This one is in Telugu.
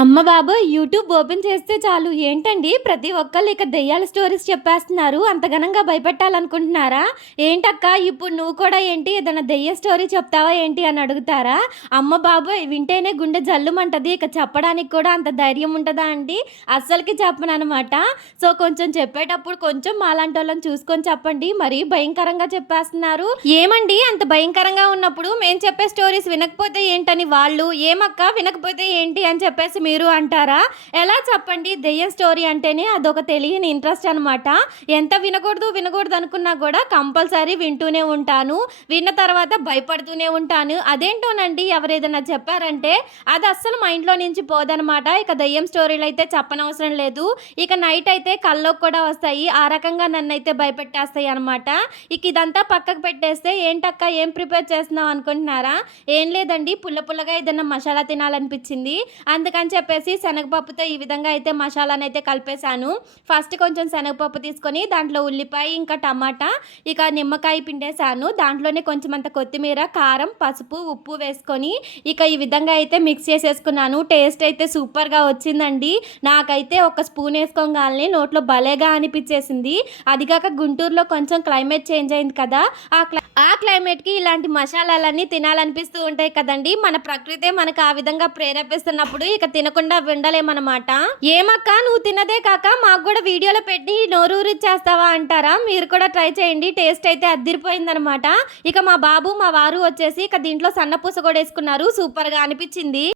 అమ్మ బాబోయ్! యూట్యూబ్ ఓపెన్ చేస్తే చాలు ఏంటండి ప్రతి ఒక్కళ్ళు ఇక దెయ్యాల స్టోరీస్ చెప్పేస్తున్నారు. అంత ఘనంగా భయపెట్టాలనుకుంటున్నారా? ఏంటక్క ఇప్పుడు నువ్వు కూడా ఏంటి ఏదైనా దెయ్య స్టోరీ చెప్తావా ఏంటి అని అడుగుతారా? అమ్మ బాబోయ్! వింటేనే గుండె జల్లుమంటది. ఇక చెప్పడానికి కూడా అంత ధైర్యం ఉంటదా అండి? అస్సలకి చెప్పననమాట. సో, కొంచెం చెప్పేటప్పుడు కొంచెం మాలాంటోళ్ళని చూసుకొని చెప్పండి. మరీ భయంకరంగా చెప్పేస్తున్నారు. ఏమండి అంత భయంకరంగా ఉన్నప్పుడు మేము చెప్పే స్టోరీస్ వినకపోతే ఏంటని వాళ్ళు, ఏమక్క వినకపోతే ఏంటి అని చెప్పేసి మీరు అంటారా? ఎలా చెప్పండి? దెయ్యం స్టోరీ అంటేనే అదొక తెలియని ఇంట్రెస్ట్ అనమాట. ఎంత వినకూడదు అనుకున్నా కూడా కంపల్సరీ వింటూనే ఉంటాను. విన్న తర్వాత భయపడుతూనే ఉంటాను. అదేంటోనండి ఎవరేదైనా చెప్పారంటే అది అస్సలు మైండ్‌లో నుంచి పోదనమాట. ఇక దెయ్యం స్టోరీలయితే చెప్పనవసరం లేదు. ఇక నైట్ అయితే కల్లోకి కూడా వస్తాయి. ఆ రకంగా నన్నైతే భయపెట్టేస్తాయి అనమాట. ఇక ఇదంతా పక్కకు పెట్టేస్తే ఏంటక్క ఏం ప్రిపేర్ చేస్తున్నావు అనుకుంటున్నారా? ఏం లేదండి పుల్ల పుల్లగా ఏదన్నా మసాలా తినాలనిపించింది. అందుకని చెప్పేసి శనగపప్పుతో ఈ విధంగా అయితే మసాలానైతే కలిపేశాను. ఫస్ట్ కొంచెం శనగపప్పు తీసుకొని దాంట్లో ఉల్లిపాయ, ఇంకా టమాటా, ఇక నిమ్మకాయ పిండేశాను. దాంట్లోనే కొంచెం అంత కొత్తిమీర, కారం, పసుపు, ఉప్పు వేసుకొని ఇక ఈ విధంగా అయితే మిక్స్ చేసేసుకున్నాను. టేస్ట్ అయితే సూపర్‌గా వచ్చిందండి. నాకైతే ఒక స్పూన్ ఏసుకోగాల్నే నోట్లో భలేగా అనిపిచ్చేసింది. అది కాక గుంటూరులో కొంచెం క్లైమేట్ చేంజ్ అయింది కదా! ఆ క్లైమేట్‌కి ఇలాంటి మసాలాలన్నీ తినాలనిపిస్తూ ఉంటాయి కదండీ! మన ప్రకృతే మనకు ఆ విధంగా ప్రేరేపిస్తున్నప్పుడు ఇక తినకుండా ఉండలేమనమాట. ఏమక్కా నువ్వు తినదే కాక మాకు గూడా వీడియోలో పెట్టి నోరూరిచ్చేస్తావా అంటారా? మీరు కూడా ట్రై చేయండి. టేస్ట్ అయితే అద్దిరిపోయిందనమాట. ఇక మా బాబు, మా వారు వచ్చేసి ఇక దీంట్లో సన్నపూస కూడా ఏసుకున్నారు. సూపర్‌గా అనిపిచ్చింది.